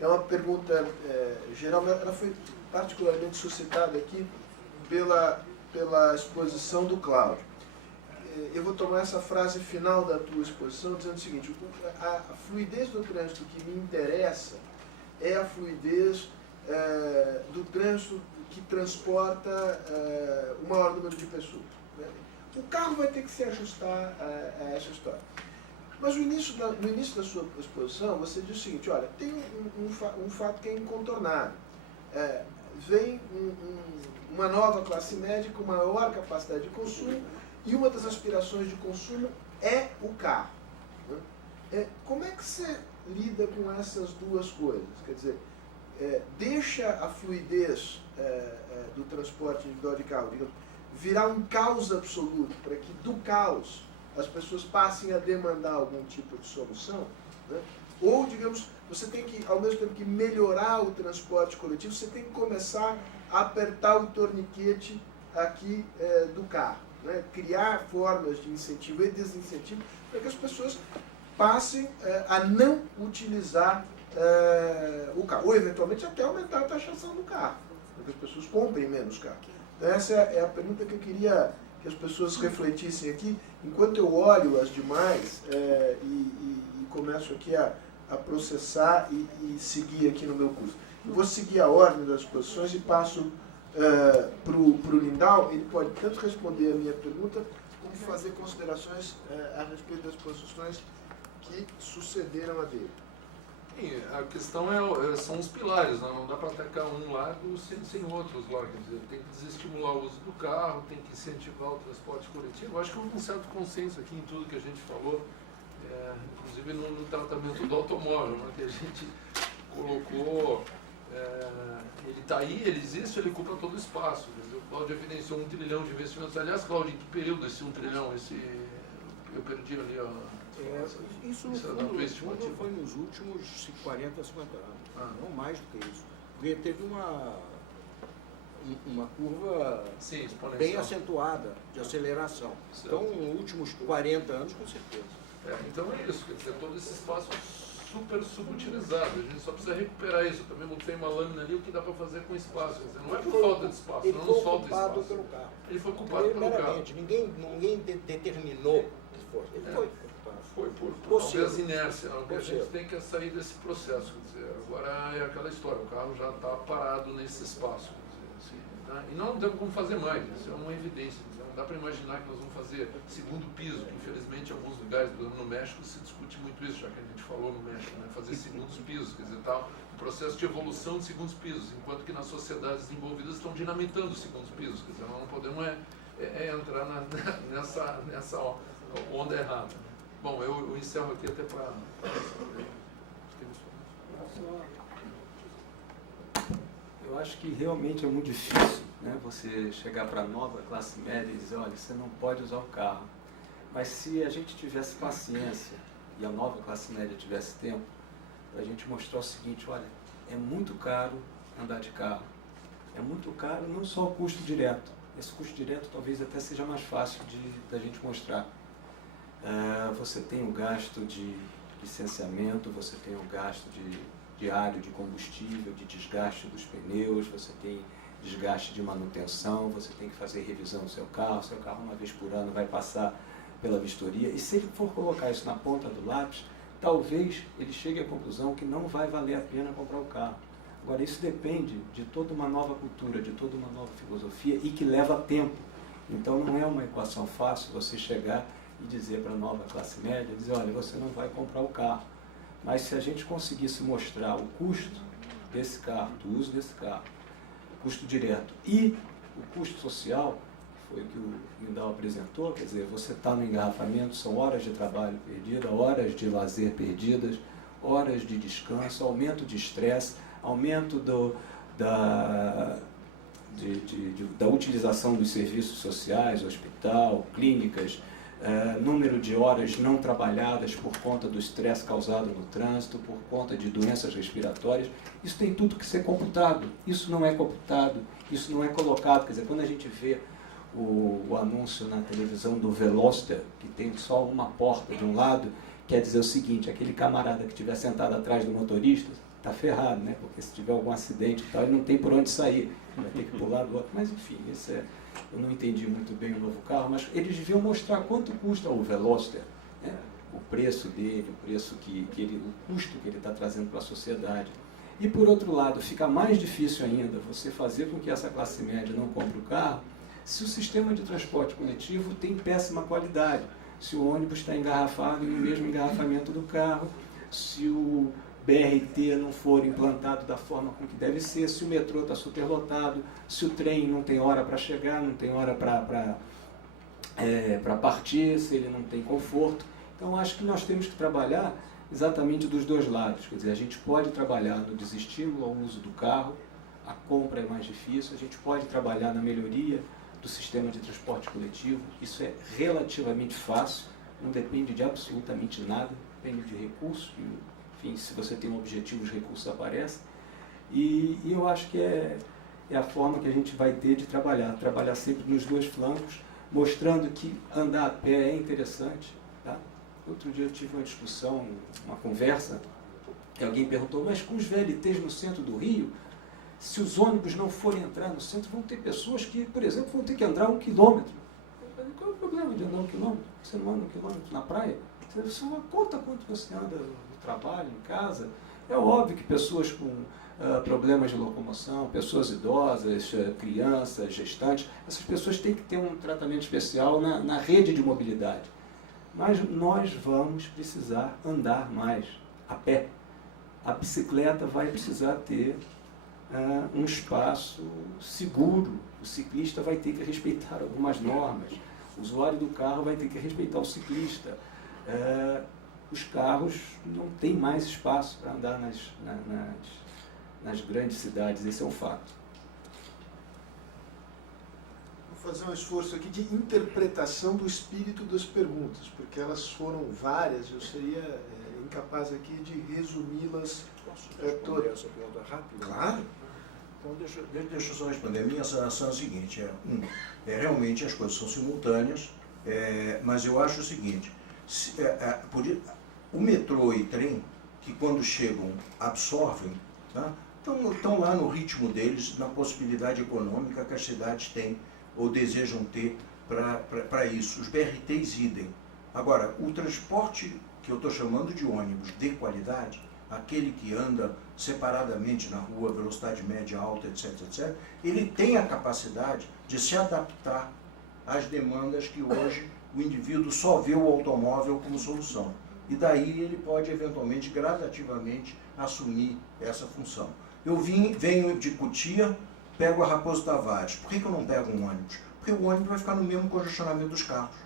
É uma pergunta geral, mas ela foi particularmente suscitada aqui pela exposição do Cláudio. Eu vou tomar essa frase final da tua exposição dizendo o seguinte: a fluidez do trânsito que me interessa é a fluidez do trânsito que transporta o maior número de pessoas. Né? O carro vai ter que se ajustar a essa história. Mas no início da sua exposição, você diz o seguinte: olha, tem um fato que é incontornável. Vem uma nova classe média com maior capacidade de consumo, e uma das aspirações de consumo é o carro. Né? Como é que você lida com essas duas coisas? Quer dizer, deixa a fluidez do transporte individual de carro, digamos, virar um caos absoluto, para que do caos as pessoas passem a demandar algum tipo de solução, né? Ou, digamos, você tem que, ao mesmo tempo que melhorar o transporte coletivo, você tem que começar a apertar o torniquete aqui do carro, né? Criar formas de incentivo e desincentivo para que as pessoas passem a não utilizar o carro, ou eventualmente até aumentar a taxação do carro, para que as pessoas comprem menos carro. Então essa é a pergunta que eu queria que as pessoas refletissem aqui, enquanto eu olho as demais e começo aqui a processar e seguir aqui no meu curso. Eu vou seguir a ordem das exposições e passo para o Lindau. Ele pode tanto responder a minha pergunta, como fazer considerações a respeito das posições que sucederam a dele. Sim, a questão são os pilares, não dá para atacar um lado sem outros lá. Quer dizer, tem que desestimular o uso do carro, tem que incentivar o transporte coletivo. Acho que houve um certo consenso aqui em tudo que a gente falou, inclusive no tratamento do automóvel, né, que a gente colocou. Ele está aí, ele existe, ele ocupa todo o espaço. Quer dizer, o Cláudio evidenciou 1 trilhão de investimentos. Aliás, Cláudio, em que período esse 1 trilhão? Eu perdi ali Isso no fundo foi nos últimos 40, 50 anos, não mais do que isso. Porque teve uma curva bem acentuada de aceleração. Certo. Então, nos últimos 40 anos, com certeza. Então é isso, quer dizer, todo esse espaço super subutilizado. A gente só precisa recuperar isso. Eu também mostrei uma lâmina ali, o que dá para fazer com espaço. Quer dizer, não é por falta de espaço, Ele não foi nos falta ocupado espaço. pelo carro. Ele foi ocupado pelo carro. Ninguém determinou que fosse. Ele foi ocupado. Foi por talvez inércia, não? A gente tem que sair desse processo. Quer dizer, agora é aquela história, o carro já está parado nesse espaço. Quer dizer, assim, né? E não temos como fazer mais, isso é uma evidência. Não dá para imaginar que nós vamos fazer segundo piso, que infelizmente em alguns lugares, no México, se discute muito isso, já que a gente falou no México, né? Fazer segundos pisos, quer dizer, tá um processo de evolução de segundos pisos, enquanto que nas sociedades desenvolvidas estão dinamitando os segundos pisos, quer dizer, nós não podemos entrar nessa onda errada. Bom, eu encerro aqui até para... Eu acho que realmente é muito difícil, né, você chegar para a nova classe média e dizer, olha, você não pode usar o carro. Mas se a gente tivesse paciência e a nova classe média tivesse tempo, para a gente mostrar o seguinte, olha, é muito caro andar de carro. É muito caro não só o custo direto. Esse custo direto talvez até seja mais fácil da gente mostrar. Você tem o gasto de licenciamento, você tem o gasto diário de combustível, de desgaste dos pneus, você tem desgaste de manutenção, você tem que fazer revisão do seu carro uma vez por ano vai passar pela vistoria, e se ele for colocar isso na ponta do lápis, talvez ele chegue à conclusão que não vai valer a pena comprar o carro. Agora, isso depende de toda uma nova cultura, de toda uma nova filosofia, e que leva tempo. Então não é uma equação fácil você chegar e dizer para a nova classe média, dizer, olha, você não vai comprar o carro. Mas se a gente conseguisse mostrar o custo desse carro, do uso desse carro, o custo direto e o custo social, que foi o que o Lindau apresentou, quer dizer, você está no engarrafamento, são horas de trabalho perdidas, horas de lazer perdidas, horas de descanso, aumento de estresse, aumento da utilização dos serviços sociais, hospital, clínicas, número de horas não trabalhadas por conta do estresse causado no trânsito, por conta de doenças respiratórias. Isso tem tudo que ser computado. Isso não é computado, isso não é colocado. Quer dizer, quando a gente vê o anúncio na televisão do Veloster, que tem só uma porta de um lado, quer dizer o seguinte, aquele camarada que estiver sentado atrás do motorista está ferrado, né? Porque se tiver algum acidente e tal, ele não tem por onde sair, vai ter que pular do outro. Mas enfim, eu não entendi muito bem o novo carro, mas eles deviam mostrar quanto custa o Veloster, né? O preço dele, o preço o custo que ele está trazendo para a sociedade. E por outro lado, fica mais difícil ainda você fazer com que essa classe média não compre o carro se o sistema de transporte coletivo tem péssima qualidade, se o ônibus está engarrafado no mesmo engarrafamento do carro, se o BRT não for implantado da forma com que deve ser, se o metrô está superlotado, se o trem não tem hora para chegar, não tem hora para partir, se ele não tem conforto. Então, acho que nós temos que trabalhar exatamente dos dois lados. Quer dizer, a gente pode trabalhar no desestímulo ao uso do carro, a compra é mais difícil, a gente pode trabalhar na melhoria do sistema de transporte coletivo, isso é relativamente fácil, não depende de absolutamente nada, depende de recursos, enfim, se você tem um objetivo, os recursos aparecem, e eu acho que é a forma que a gente vai ter de trabalhar sempre nos dois flancos, mostrando que andar a pé é interessante, tá? Outro dia eu tive uma discussão, uma conversa, e alguém perguntou, mas com os VLTs no centro do Rio, se os ônibus não forem entrar no centro, vão ter pessoas que, por exemplo, vão ter que andar 1 quilômetro. Qual é o problema de andar 1 quilômetro? Você não anda 1 quilômetro na praia? Você conta quanto você anda no trabalho, em casa. É óbvio que pessoas com problemas de locomoção, pessoas idosas, crianças, gestantes, essas pessoas têm que ter um tratamento especial na rede de mobilidade. Mas nós vamos precisar andar mais a pé. A bicicleta vai precisar ter um espaço seguro. O ciclista vai ter que respeitar algumas normas. O usuário do carro vai ter que respeitar o ciclista. Os carros não têm mais espaço para andar nas grandes cidades, esse é um fato. Vou fazer um esforço aqui de interpretação do espírito das perguntas, porque elas foram várias, eu seria incapaz aqui de resumi-las todas. Essa pergunta rápida? Claro. Então, deixa eu só responder. A minha sensação é a seguinte, realmente as coisas são simultâneas, mas eu acho o seguinte, o metrô e trem, que quando chegam absorvem, tá? Estão lá no ritmo deles, na possibilidade econômica que as cidades têm ou desejam ter para isso. Os BRTs idem. Agora, o transporte que eu estou chamando de ônibus de qualidade, aquele que anda separadamente na rua, velocidade média, alta, etc., etc., ele tem a capacidade de se adaptar às demandas que hoje o indivíduo só vê o automóvel como solução. E daí ele pode, eventualmente, gradativamente, assumir essa função. Eu venho de Cotia, pego a Raposo Tavares. Por que eu não pego um ônibus? Porque o ônibus vai ficar no mesmo congestionamento dos carros.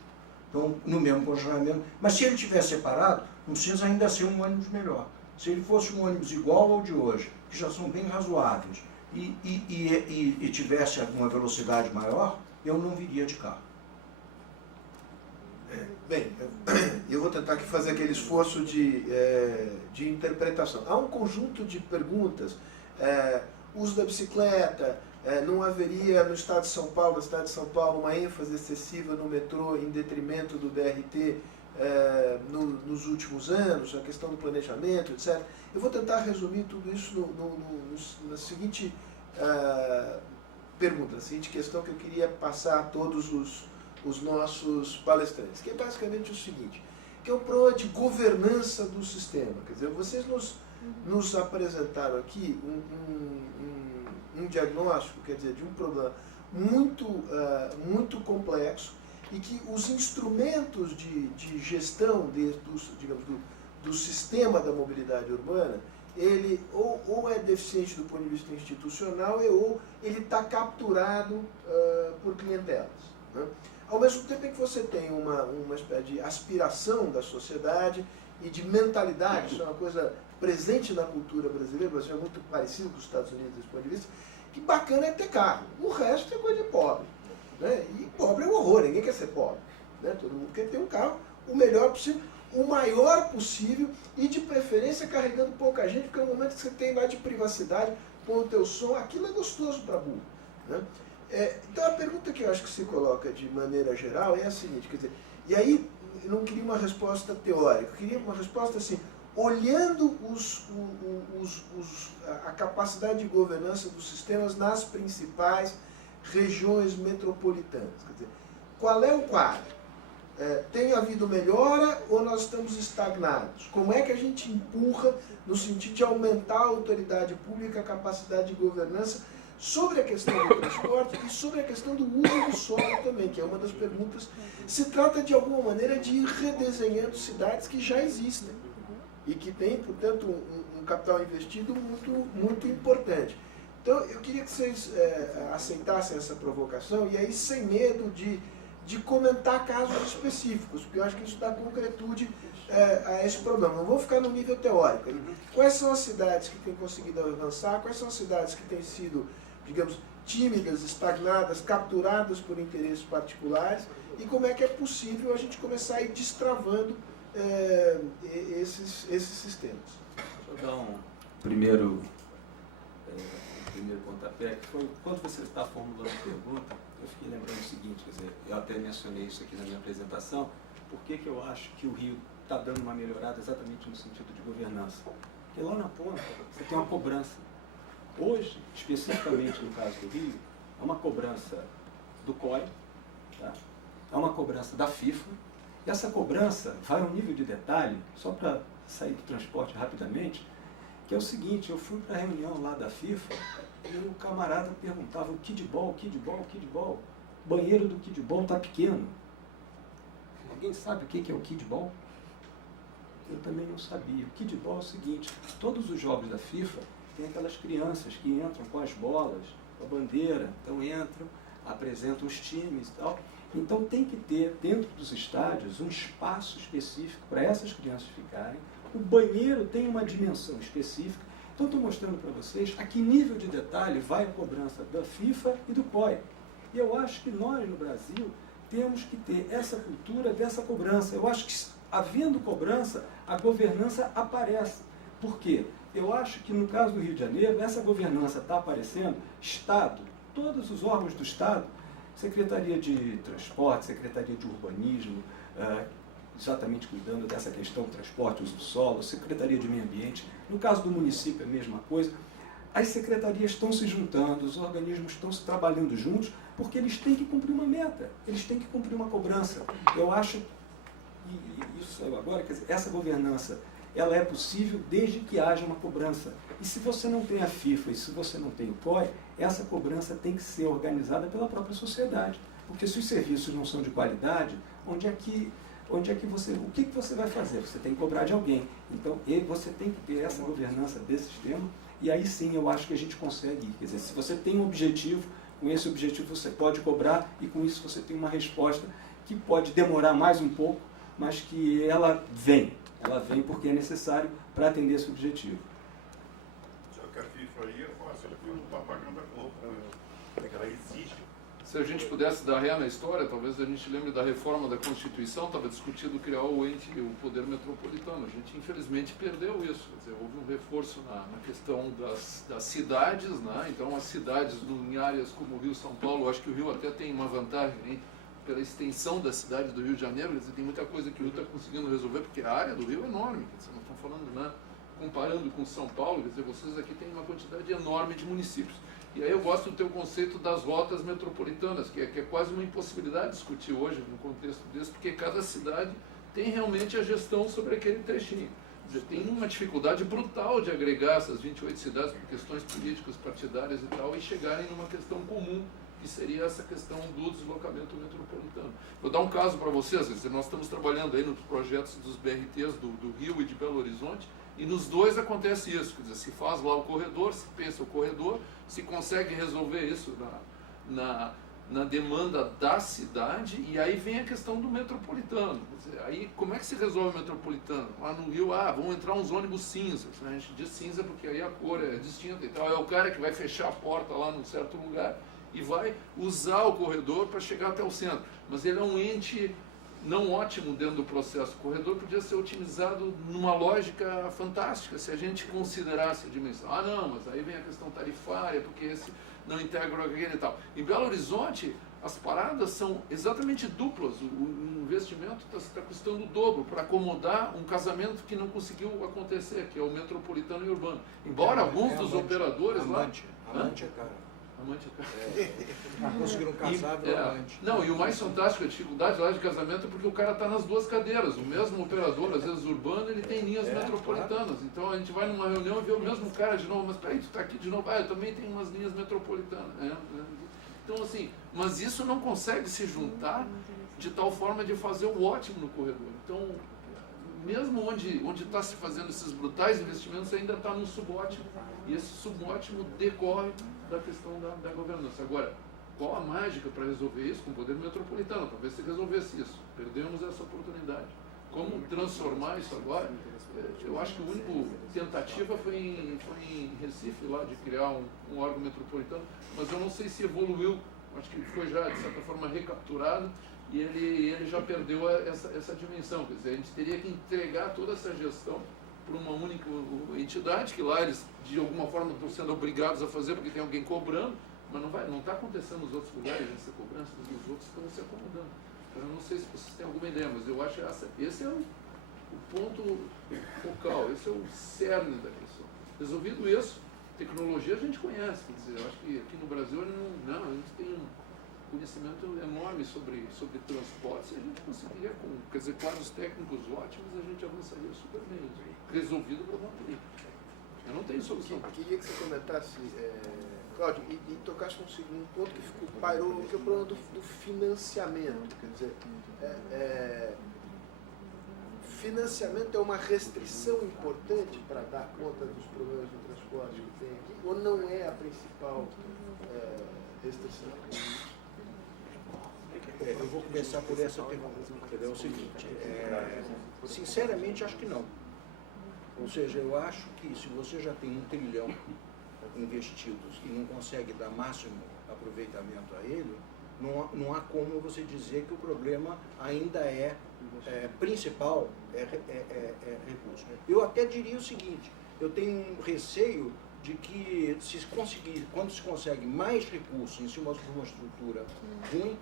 Então, no mesmo congestionamento. Mas se ele estiver separado, não precisa ainda ser um ônibus melhor. Se ele fosse um ônibus igual ao de hoje, que já são bem razoáveis, e tivesse alguma velocidade maior, eu não viria de carro. Bem, eu vou tentar aqui fazer aquele esforço de interpretação. Há um conjunto de perguntas. Uso da bicicleta, não haveria no Estado de São Paulo, na cidade de São Paulo, uma ênfase excessiva no metrô em detrimento do BRT nos últimos anos, a questão do planejamento, etc. Eu vou tentar resumir tudo isso na seguinte pergunta, na seguinte questão que eu queria passar a todos os nossos palestrantes, que é basicamente o seguinte, que é o problema de governança do sistema. Quer dizer, vocês nos apresentaram aqui um diagnóstico, quer dizer, de um problema muito complexo, e que os instrumentos de gestão do sistema da mobilidade urbana, ele ou é deficiente do ponto de vista institucional, ou ele está capturado por clientelas, né? Ao mesmo tempo em que você tem uma espécie de aspiração da sociedade e de mentalidade, isso é uma coisa presente na cultura brasileira, o Brasil é muito parecido com os Estados Unidos desse ponto de vista, que bacana é ter carro, o resto é coisa de pobre, né? E pobre é um horror, ninguém quer ser pobre, né? Todo mundo quer ter um carro o melhor possível, o maior possível e de preferência carregando pouca gente, porque é o momento que você tem lá de privacidade, com o teu som, aquilo é gostoso para burro, né? Então a pergunta que eu acho que se coloca de maneira geral é a seguinte, quer dizer, e aí eu não queria uma resposta teórica, eu queria uma resposta assim, olhando a capacidade de governança dos sistemas nas principais regiões metropolitanas. Quer dizer, qual é o quadro? Tem havido melhora ou nós estamos estagnados? Como é que a gente empurra no sentido de aumentar a autoridade pública, a capacidade de governança sobre a questão do transporte e sobre a questão do uso do solo também, que é uma das perguntas. Se trata de alguma maneira de ir redesenhando cidades que já existem e que têm, portanto, um capital investido muito importante. Então, eu queria que vocês aceitassem essa provocação e aí, sem medo de comentar casos específicos, porque eu acho que isso dá concretude a esse problema. Não vou ficar no nível teórico. Quais são as cidades que têm conseguido avançar? Quais são as cidades que têm sido, digamos, tímidas, estagnadas, capturadas por interesses particulares? E como é que é possível a gente começar a ir destravando esses sistemas? Deixa eu dar um primeiro pontapé, que foi, quando você está formulando a pergunta, eu fiquei lembrando o seguinte, quer dizer, eu até mencionei isso aqui na minha apresentação, por que eu acho que o Rio está dando uma melhorada exatamente no sentido de governança? Porque lá na ponta você tem uma cobrança. Hoje, especificamente no caso do Rio, é uma cobrança do COI, tá? É uma cobrança da FIFA, e essa cobrança vai a um nível de detalhe, só para sair do transporte rapidamente, que é o seguinte, eu fui para a reunião lá da FIFA e o camarada perguntava o kidball, banheiro do kidball está pequeno. Alguém sabe o que é o kidball? Eu também não sabia. O kidball é o seguinte, todos os jogos da FIFA tem aquelas crianças que entram com as bolas, com a bandeira, então entram, apresentam os times e tal. Então tem que ter dentro dos estádios um espaço específico para essas crianças ficarem. O banheiro tem uma dimensão específica. Então estou mostrando para vocês a que nível de detalhe vai a cobrança da FIFA e do COI. E eu acho que nós no Brasil temos que ter essa cultura dessa cobrança. Eu acho que havendo cobrança, a governança aparece. Por quê? Eu acho que no caso do Rio de Janeiro, essa governança está aparecendo, Estado, todos os órgãos do Estado, Secretaria de Transporte, Secretaria de Urbanismo, exatamente cuidando dessa questão do transporte, uso do solo, Secretaria de Meio Ambiente, no caso do município é a mesma coisa. As secretarias estão se juntando, os organismos estão se trabalhando juntos, porque eles têm que cumprir uma meta, eles têm que cumprir uma cobrança. Eu acho, e isso saiu agora, quer dizer, essa governança, ela é possível desde que haja uma cobrança. E se você não tem a FIFA e se você não tem o COI, essa cobrança tem que ser organizada pela própria sociedade. Porque se os serviços não são de qualidade, o que você vai fazer? Você tem que cobrar de alguém. Então, você tem que ter essa governança desse sistema, e aí sim eu acho que a gente consegue ir. Quer dizer, se você tem um objetivo, com esse objetivo você pode cobrar, e com isso você tem uma resposta que pode demorar mais um pouco, mas que ela vem porque é necessário para atender esse objetivo. Só que a FIFA aí é fácil, ela não está pagando a conta, né? Ela existe. Se a gente pudesse dar ré na história, talvez a gente lembre da reforma da Constituição, estava discutido criar o poder metropolitano. A gente, infelizmente, perdeu isso. Quer dizer, houve um reforço na questão das cidades, né? Então, as cidades em áreas como o Rio, São Paulo, acho que o Rio até tem uma vantagem, hein? Pela extensão da cidade do Rio de Janeiro, quer dizer, tem muita coisa que o Rio está conseguindo resolver, porque a área do Rio é enorme. Quer dizer, nós estamos falando, né? Comparando com São Paulo, quer dizer, vocês aqui têm uma quantidade enorme de municípios. E aí eu gosto do teu conceito das rotas metropolitanas, que é quase uma impossibilidade discutir hoje no contexto desse, porque cada cidade tem realmente a gestão sobre aquele trechinho. Quer dizer, tem uma dificuldade brutal de agregar essas 28 cidades por questões políticas, partidárias e tal, e chegarem numa questão comum, que seria essa questão do deslocamento metropolitano. Vou dar um caso para vocês, quer dizer, nós estamos trabalhando aí nos projetos dos BRTs do Rio e de Belo Horizonte, e nos dois acontece isso, quer dizer, se faz lá o corredor, se pensa o corredor, se consegue resolver isso na demanda da cidade, e aí vem a questão do metropolitano. Quer dizer, aí como é que se resolve o metropolitano? Lá no Rio, vão entrar uns ônibus cinzas, né? A gente diz cinza porque aí a cor é distinta e tal, é o cara que vai fechar a porta lá num certo lugar e vai usar o corredor para chegar até o centro. Mas ele é um ente não ótimo dentro do processo. O corredor podia ser otimizado numa lógica fantástica, se a gente considerasse a dimensão. Não, mas aí vem a questão tarifária, porque esse não integra aquele e tal. Em Belo Horizonte, as paradas são exatamente duplas. O investimento está custando o dobro para acomodar um casamento que não conseguiu acontecer, que é o metropolitano e urbano. Embora alguns dos operadores lá... Amante é cara. Amante é cara. Conseguiram casar, amante. Não, e o mais fantástico, a dificuldade lá de casamento é porque o cara está nas duas cadeiras. O mesmo operador, às vezes urbano, ele tem linhas metropolitanas. Claro. Então a gente vai numa reunião e vê o mesmo cara de novo. Mas peraí, tu está aqui de novo. Eu também tenho umas linhas metropolitanas. Então, assim, mas isso não consegue se juntar de tal forma de fazer o ótimo no corredor. Então, mesmo onde está se fazendo esses brutais investimentos, ainda está no subótimo. E esse subótimo decorre da questão da governança. Agora, qual a mágica para resolver isso? Com o poder metropolitano, talvez se resolvesse isso. Perdemos essa oportunidade. Como transformar isso agora? Eu acho que a única tentativa foi em Recife, lá, de criar um órgão metropolitano, mas eu não sei se evoluiu. Acho que foi já, de certa forma, recapturado e ele já perdeu essa dimensão. Quer dizer, a gente teria que entregar toda essa gestão para uma única entidade, que lá eles, de alguma forma, estão sendo obrigados a fazer porque tem alguém cobrando, mas não está acontecendo nos outros lugares essa cobrança, os outros estão se acomodando. Eu não sei se vocês têm alguma ideia, mas eu acho que esse é o ponto focal, esse é o cerne da questão. Resolvido isso, tecnologia a gente conhece, quer dizer, eu acho que aqui no Brasil a gente tem um conhecimento enorme sobre transportes e a gente conseguiria, quer dizer, quadros técnicos ótimos, a gente avançaria super bem. Resolvido o problema político. Eu não tenho solução. Queria que você comentasse, Cláudio, e tocasse um ponto que pairou, que é o problema do financiamento. Quer dizer, financiamento é uma restrição importante para dar conta dos problemas do transporte que tem aqui, ou não é a principal restrição? Eu vou começar por essa pergunta. É o seguinte, sinceramente acho que não. Ou seja, eu acho que se você já tem 1 trilhão investidos e não consegue dar máximo aproveitamento a ele, não há como você dizer que o problema ainda principal recurso. Eu até diria o seguinte, eu tenho um receio de que quando se consegue mais recursos em cima de uma estrutura ruim,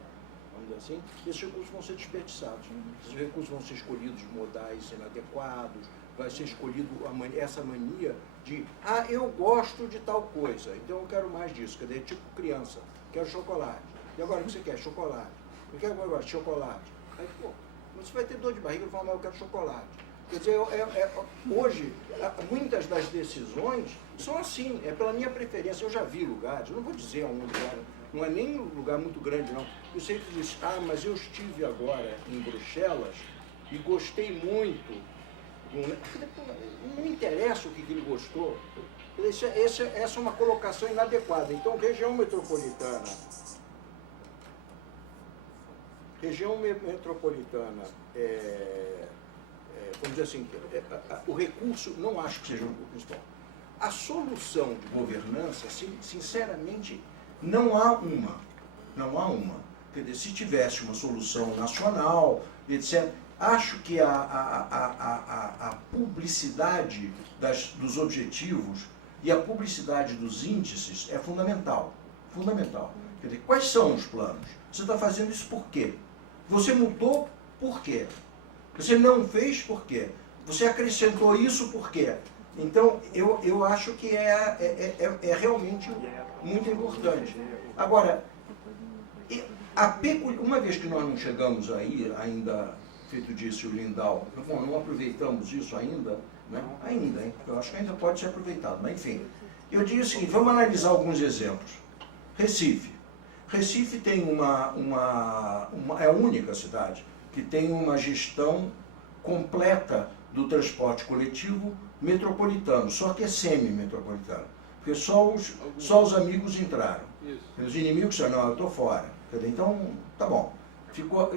assim, esses recursos vão ser desperdiçados. Esses recursos vão ser escolhidos modais inadequados, vai ser escolhido essa mania de, eu gosto de tal coisa, então eu quero mais disso. Quer dizer, tipo criança, quero chocolate. E agora o que você quer? Chocolate. Eu quero agora chocolate. Aí, você vai ter dor de barriga e falar, mas eu quero chocolate. Quer dizer, hoje, muitas das decisões são assim, é pela minha preferência. Eu já vi lugares, eu não vou dizer aonde era, não é nem um lugar muito grande, não. Eu sempre disse, mas eu estive agora em Bruxelas e gostei muito. Não interessa o que ele gostou. Essa é uma colocação inadequada. Então, região metropolitana, vamos dizer assim, o recurso, não acho que seja o principal. A solução de governança, sinceramente, não há uma. Quer dizer, se tivesse uma solução nacional, etc., acho que a publicidade dos objetivos e a publicidade dos índices é fundamental. Quer dizer, quais são os planos? Você está fazendo isso por quê? Você mudou por quê? Você não fez por quê? Você acrescentou isso por quê? Então, eu acho que é realmente muito importante. Agora, uma vez que nós não chegamos aí, ainda, feito disse o Lindau, não aproveitamos isso ainda, né? Ainda, hein? Eu acho que ainda pode ser aproveitado, mas enfim. Eu diria o seguinte, vamos analisar alguns exemplos. Recife. Recife tem é a única cidade que tem uma gestão completa do transporte coletivo metropolitano, só que é semi-metropolitano, porque só os amigos entraram. Isso. Os inimigos disseram, não, eu estou fora. Então, tá bom.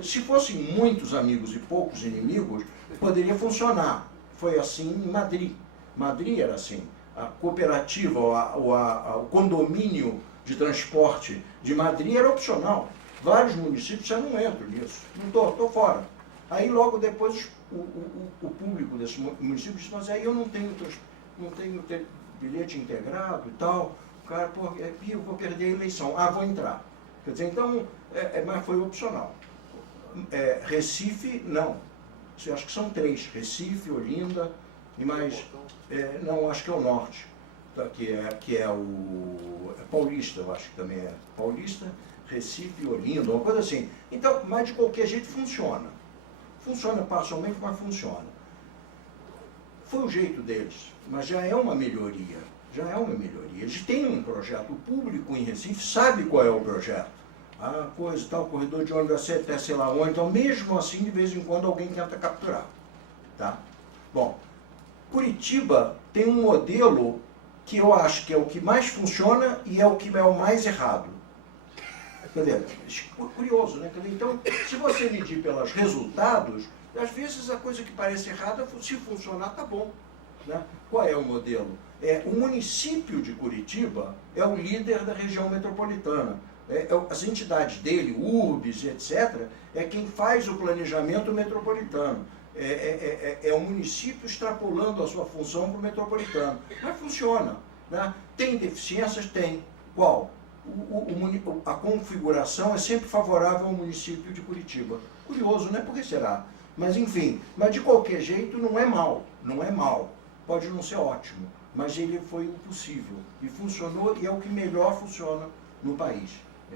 Se fossem muitos amigos e poucos inimigos, poderia funcionar. Foi assim em Madrid. Madrid era assim. A cooperativa, o condomínio de transporte de Madrid era opcional. Vários municípios disseram, não entro nisso, não estou fora. Aí logo depois o público desses municípios disse, mas aí eu não tenho bilhete integrado e tal. O cara, eu vou perder a eleição. Vou entrar. Quer dizer, então, mas foi opcional. Recife, não. Eu acho que são 3. Recife, Olinda e mais... não, acho que é o norte, tá, que é o Paulista, eu acho que também é Paulista, Recife, Olinda, uma coisa assim. Então, mas de qualquer jeito funciona. Funciona parcialmente, mas funciona. Foi o jeito deles, mas já é uma melhoria. Já é uma melhoria. Eles têm um projeto. O público em Recife sabe qual é o projeto. Ah, coisa, tal, corredor de ônibus até sei lá onde. Então, mesmo assim, de vez em quando, alguém tenta capturar. Tá? Bom, Curitiba tem um modelo que eu acho que é o que mais funciona e é o que é o mais errado. Quer dizer, curioso, né? Então, se você medir pelos resultados, às vezes a coisa que parece errada, se funcionar, tá bom. Né? Qual é o modelo? O município de Curitiba é o líder da região metropolitana. As entidades dele, URBs, etc., é quem faz o planejamento metropolitano. É o município extrapolando a sua função para o metropolitano. Mas funciona. Né? Tem deficiências? Tem. Qual? A configuração é sempre favorável ao município de Curitiba. Curioso, né? Por que será? Mas, enfim, mas de qualquer jeito não é mal. Não é mal. Pode não ser ótimo, mas ele foi o possível. E funcionou, e é o que melhor funciona no país.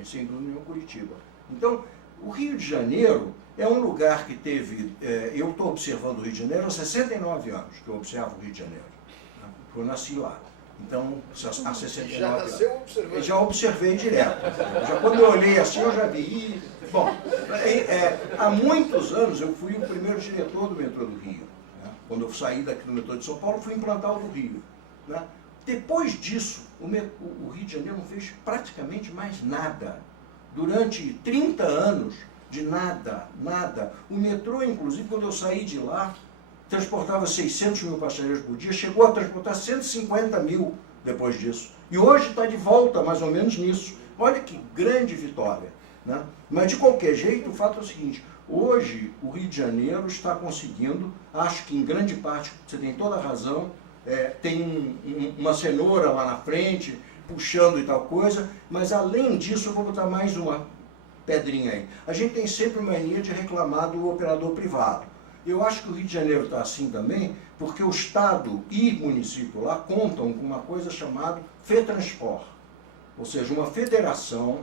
Sem dúvida nenhuma, Curitiba. Então, o Rio de Janeiro é um lugar que teve... eu estou observando o Rio de Janeiro há 69 anos, que eu observo o Rio de Janeiro. Né? Eu nasci lá. Então, há 69 já nasceu anos. observando? Já observei direto. Quando eu olhei assim, eu já vi. Bom, há muitos anos eu fui o primeiro diretor do metrô do Rio. Né? Quando eu saí daqui do metrô de São Paulo, fui implantar o do Rio. Né? Depois disso, o Rio de Janeiro não fez praticamente mais nada. Durante 30 anos, de nada, nada. O metrô, inclusive, quando eu saí de lá, transportava 600 mil passageiros por dia, chegou a transportar 150 mil depois disso. E hoje está de volta, mais ou menos, nisso. Olha que grande vitória. Né? Mas, de qualquer jeito, o fato é o seguinte, hoje o Rio de Janeiro está conseguindo, acho que em grande parte, você tem toda a razão, tem uma cenoura lá na frente, puxando e tal coisa, mas além disso, eu vou botar mais uma pedrinha aí. A gente tem sempre mania de reclamar do operador privado. Eu acho que o Rio de Janeiro está assim também, porque o Estado e o município lá contam com uma coisa chamada FETransport, ou seja, uma federação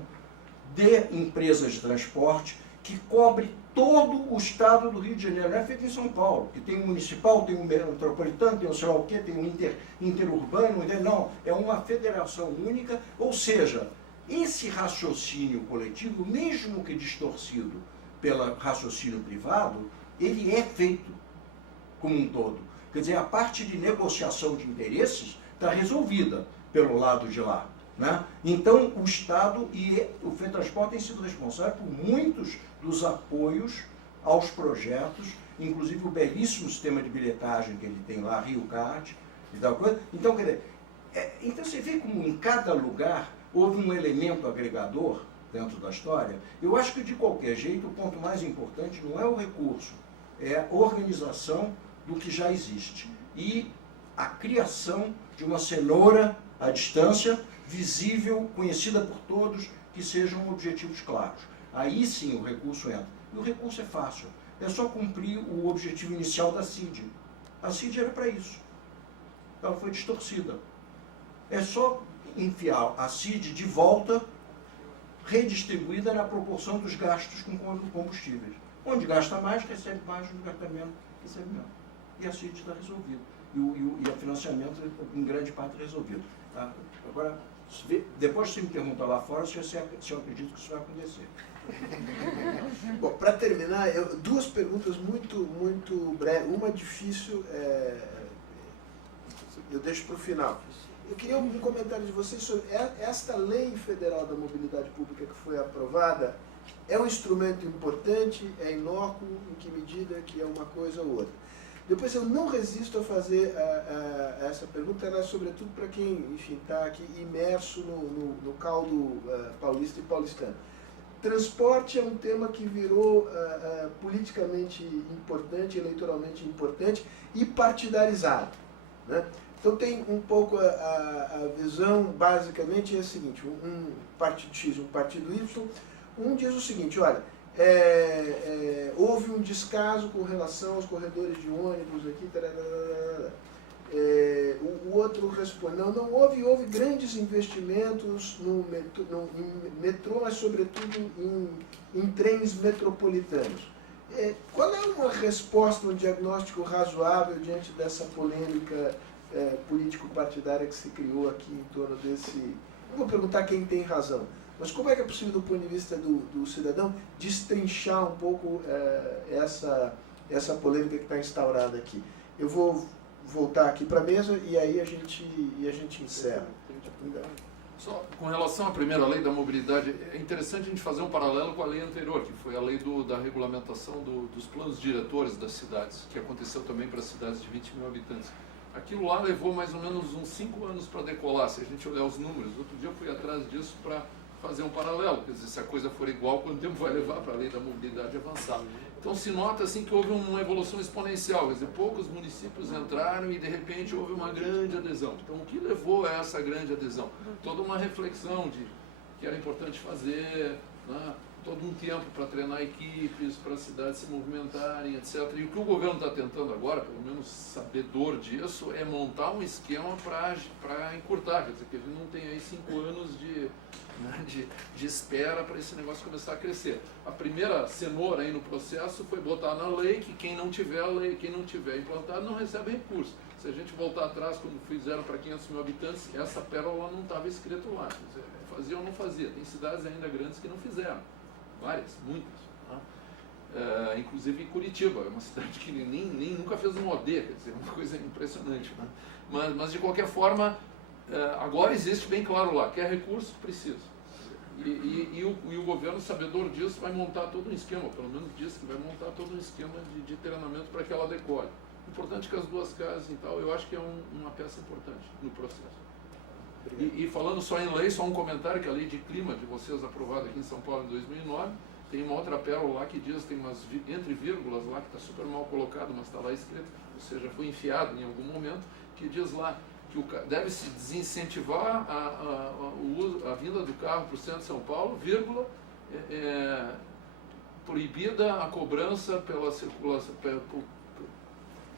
de empresas de transporte que cobre todo o estado do Rio de Janeiro. Não é feito em São Paulo, que tem um municipal, tem um metropolitano, tem um sei lá o quê, tem um interurbano, não, é uma federação única, ou seja, esse raciocínio coletivo, mesmo que distorcido pelo raciocínio privado, ele é feito como um todo. Quer dizer, a parte de negociação de interesses está resolvida pelo lado de lá. Né? Então, o Estado e o FETransport têm sido responsáveis por muitos dos apoios aos projetos, inclusive o belíssimo sistema de bilhetagem que ele tem lá, Rio Card e tal coisa. Então, quer dizer, então você vê como em cada lugar houve um elemento agregador dentro da história. Eu acho que, de qualquer jeito, o ponto mais importante não é o recurso, é a organização do que já existe e a criação de uma cenoura à distância, visível, conhecida por todos, que sejam objetivos claros. Aí sim o recurso entra. E o recurso é fácil. É só cumprir o objetivo inicial da CID. A CID era para isso. Ela foi distorcida. É só enfiar a CID de volta, redistribuída na proporção dos gastos com combustíveis. Onde gasta mais, recebe mais, onde gasta menos, recebe menos. E a CID está resolvida. E o financiamento, em grande parte, resolvido. Tá? Agora, depois você me pergunta lá fora se eu acredito que isso vai acontecer. Bom, para terminar, duas perguntas muito breves. Uma difícil, eu deixo para o final. Eu queria um comentário de vocês sobre esta lei federal da mobilidade pública que foi aprovada. É um instrumento importante, é inócuo, em que medida que é uma coisa ou outra. Depois, eu não resisto a fazer essa pergunta, ela é sobretudo para quem, enfim, está aqui imerso no caldo paulista e paulistano. Transporte é um tema que virou politicamente importante, eleitoralmente importante e partidarizado. Né? Então tem um pouco a visão, basicamente, é a seguinte, um partido X e um partido Y, um diz o seguinte, olha, houve um descaso com relação aos corredores de ônibus aqui, o outro responde, não houve grandes investimentos no metrô, mas sobretudo em trens metropolitanos. Qual é uma resposta, um diagnóstico razoável diante dessa polêmica político-partidária que se criou aqui em torno desse... Não vou perguntar quem tem razão, mas como é que é possível, do ponto de vista do cidadão, destrinchar um pouco essa polêmica que está instaurada aqui? Eu vou voltar aqui para a mesa e aí a gente encerra. Só com relação à primeira lei da mobilidade, é interessante a gente fazer um paralelo com a lei anterior, que foi a lei da regulamentação dos planos diretores das cidades, que aconteceu também para cidades de 20 mil habitantes. Aquilo lá levou mais ou menos uns 5 anos para decolar, se a gente olhar os números. Outro dia eu fui atrás disso para fazer um paralelo, quer dizer, se a coisa for igual, quanto tempo vai levar para a lei da mobilidade avançar? Então se nota assim que houve uma evolução exponencial, quer dizer, poucos municípios entraram e de repente houve uma grande adesão. Então o que levou a essa grande adesão? Toda uma reflexão de que era importante fazer, né? Todo um tempo para treinar equipes, para as cidades se movimentarem, etc. E o que o governo está tentando agora, pelo menos sabedor disso, é montar um esquema para encurtar, quer dizer, que a gente não tem aí 5 anos de espera para esse negócio começar a crescer. A primeira cenoura aí no processo foi botar na lei que quem não tiver a lei, quem não tiver implantado não recebe recurso. Se a gente voltar atrás, como fizeram para 500 mil habitantes, essa pérola não estava escrito lá. Quer dizer, fazia ou não fazia. Tem cidades ainda grandes que não fizeram. Várias, muitas. Né? Inclusive Curitiba, é uma cidade que nem nunca fez um OD, quer dizer, uma coisa impressionante. Né? Mas de qualquer forma, agora existe bem claro lá, quer recurso, precisa. E o governo, sabedor disso, vai montar todo um esquema, pelo menos diz que vai montar todo um esquema de treinamento para que ela decore. Importante que as duas casas e tal, eu acho que é uma peça importante no processo. E falando só em lei, só um comentário, que a lei de clima de vocês aprovada aqui em São Paulo em 2009, tem uma outra pérola lá que diz, tem umas entre vírgulas lá, que está super mal colocado, mas está lá escrito, ou seja, foi enfiado em algum momento, que diz lá que deve-se desincentivar a vinda do carro para o centro de São Paulo, vírgula, proibida a cobrança pela circulação,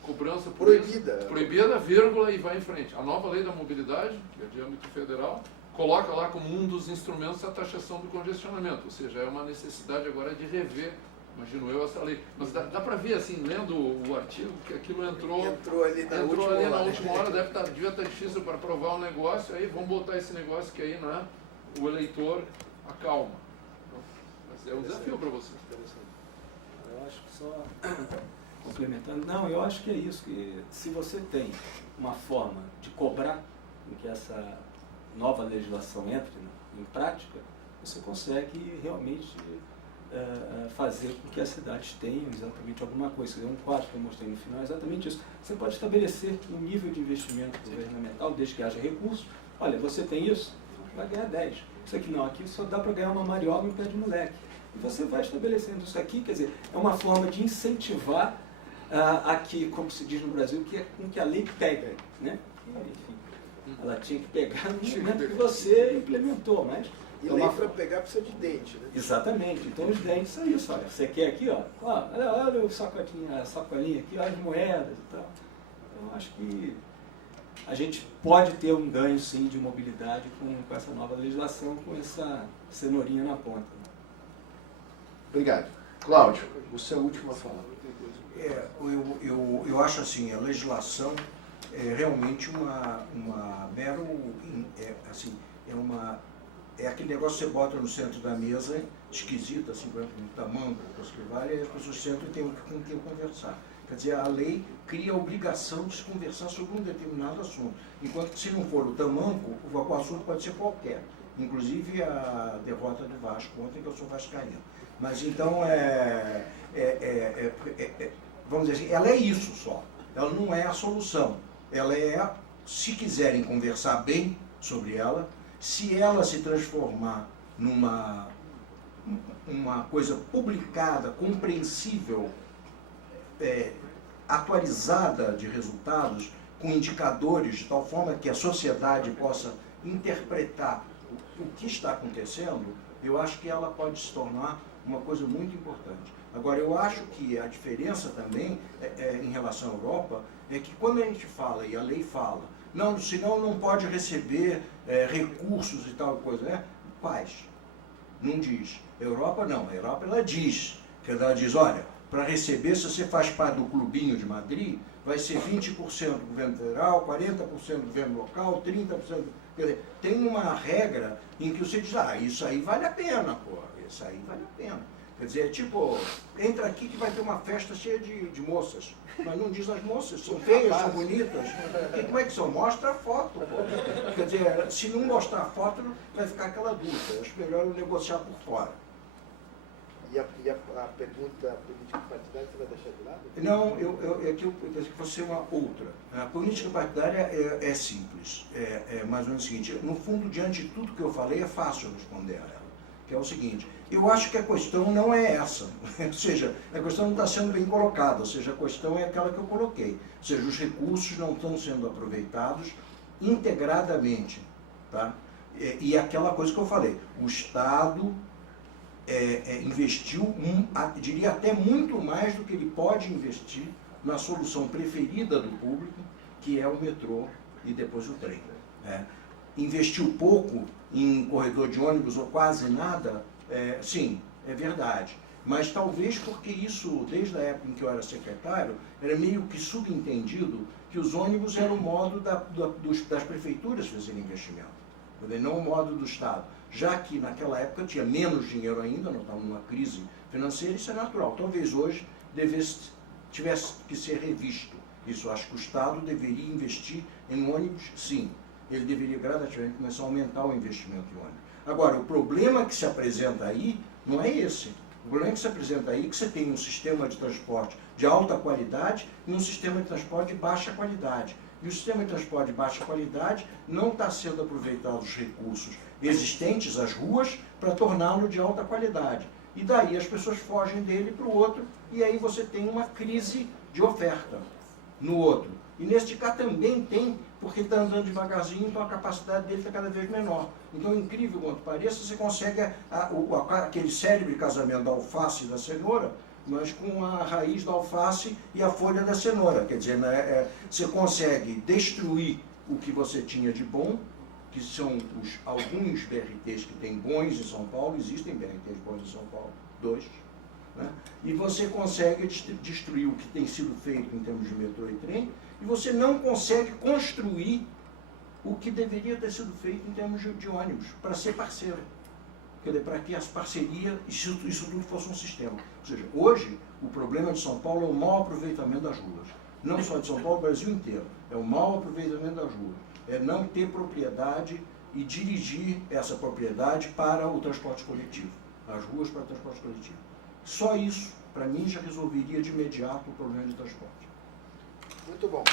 cobrança proibida, vírgula, e vai em frente. A nova lei da mobilidade, que é de âmbito federal, coloca lá como um dos instrumentos a taxação do congestionamento, ou seja, é uma necessidade agora de rever, imagino eu, essa lei. Mas dá para ver, assim, lendo o artigo, que aquilo entrou ali na última hora, devia estar difícil para aprovar o negócio, aí vamos botar esse negócio que aí, né, o eleitor acalma. Então, mas é um desafio para você. Eu acho que só... complementando, não, eu acho que é isso, que se você tem uma forma de cobrar em que essa nova legislação entre em prática, você consegue realmente fazer com que as cidades tenham exatamente alguma coisa. Um quadro que eu mostrei no final é exatamente isso. Você pode estabelecer um nível de investimento governamental, desde que haja recursos. Olha, você tem isso, vai ganhar 10. Isso aqui não, aqui só dá para ganhar uma mariola em pé de moleque. E você vai estabelecendo isso aqui, quer dizer, é uma forma de incentivar aqui, como se diz no Brasil, que é com que a lei pega, né? Enfim, ela tinha que pegar no momento que você implementou, mas... E lei para pegar precisa de dente, né? Exatamente, então os dentes são isso, olha, você quer aqui, ó, olha o sacolinha aqui, olha as moedas e tal. Então, acho que a gente pode ter um ganho, sim, de mobilidade com essa nova legislação, com essa cenourinha na ponta. Obrigado. Cláudio, você é a última a falar. Eu acho assim, a legislação é realmente uma mero, é aquele negócio que você bota no centro da mesa, esquisito, assim, por exemplo, um tamanco, e as pessoas sentam e tem com quem conversar. Quer dizer, a lei cria a obrigação de se conversar sobre um determinado assunto. Enquanto que se não for o tamanco, o assunto pode ser qualquer. Inclusive a derrota do Vasco ontem, que eu sou vascaíno. Mas então, vamos dizer assim, ela é isso só. Ela não é a solução. Ela é, se quiserem conversar bem sobre ela, se ela se transformar numa coisa publicada, compreensível, atualizada de resultados, com indicadores de tal forma que a sociedade possa interpretar o que está acontecendo, eu acho que ela pode se tornar uma coisa muito importante. Agora, eu acho que a diferença também, em relação à Europa, é que quando a gente fala, e a lei fala, não, senão não pode receber recursos e tal coisa, né? Quais? Não diz. Europa não. A Europa, ela diz. Que ela diz, olha, para receber, se você faz parte do clubinho de Madrid, vai ser 20% do governo federal, 40% do governo local, 30%... Quer dizer, tem uma regra em que você diz, isso aí vale a pena, pô. Isso aí vale a pena. Quer dizer, tipo, entra aqui que vai ter uma festa cheia de moças. Mas não diz as moças, são feias, são bonitas. E como é que são? Mostra a foto, pô. Quer dizer, se não mostrar a foto, vai ficar aquela dúvida. Eu acho melhor eu negociar por fora. E a pergunta política partidária você vai deixar de lado? Não, eu penso que fosse uma outra. A política partidária é simples. É mais ou menos o seguinte, no fundo, diante de tudo que eu falei, é fácil responder a ela. Que é o seguinte, eu acho que a questão não é essa. Ou seja, a questão não está sendo bem colocada. Ou seja, a questão é aquela que eu coloquei. Ou seja, os recursos não estão sendo aproveitados integradamente. Tá? E aquela coisa que eu falei, o Estado... investiu, diria até muito mais do que ele pode investir na solução preferida do público, que é o metrô e depois o trem. Investiu pouco em corredor de ônibus ou quase nada, sim, é verdade. Mas talvez porque isso, desde a época em que eu era secretário, era meio que subentendido que os ônibus eram o modo das prefeituras fazerem investimento, não o modo do Estado. Já que naquela época tinha menos dinheiro ainda, não estava numa crise financeira, isso é natural. Talvez hoje tivesse que ser revisto. Isso, acho que o Estado deveria investir em ônibus, sim. Ele deveria gradativamente começar a aumentar o investimento em ônibus. Agora, o problema que se apresenta aí não é esse. O problema que se apresenta aí é que você tem um sistema de transporte de alta qualidade e um sistema de transporte de baixa qualidade. E o sistema de transporte de baixa qualidade não está sendo aproveitado os recursos existentes, as ruas, para torná-lo de alta qualidade. E daí as pessoas fogem dele para o outro, e aí você tem uma crise de oferta no outro. E neste caso também tem, porque ele está andando devagarzinho, então a capacidade dele está cada vez menor. Então, incrível quanto pareça, você consegue aquele célebre casamento da alface e da cenoura, mas com a raiz da alface e a folha da cenoura. Quer dizer, você consegue destruir o que você tinha de bom, que são alguns BRTs que tem bons em São Paulo, existem BRTs bons em São Paulo, 2, né? E você consegue destruir o que tem sido feito em termos de metrô e trem, e você não consegue construir o que deveria ter sido feito em termos de ônibus, para ser parceiro. Quer dizer, para que as parcerias, isso tudo fosse um sistema. Ou seja, hoje, o problema de São Paulo é o mau aproveitamento das ruas. Não só de São Paulo, o Brasil inteiro. É o mau aproveitamento das ruas. É não ter propriedade e dirigir essa propriedade para o transporte coletivo. As ruas para o transporte coletivo. Só isso, para mim, já resolveria de imediato o problema de transporte. Muito bom.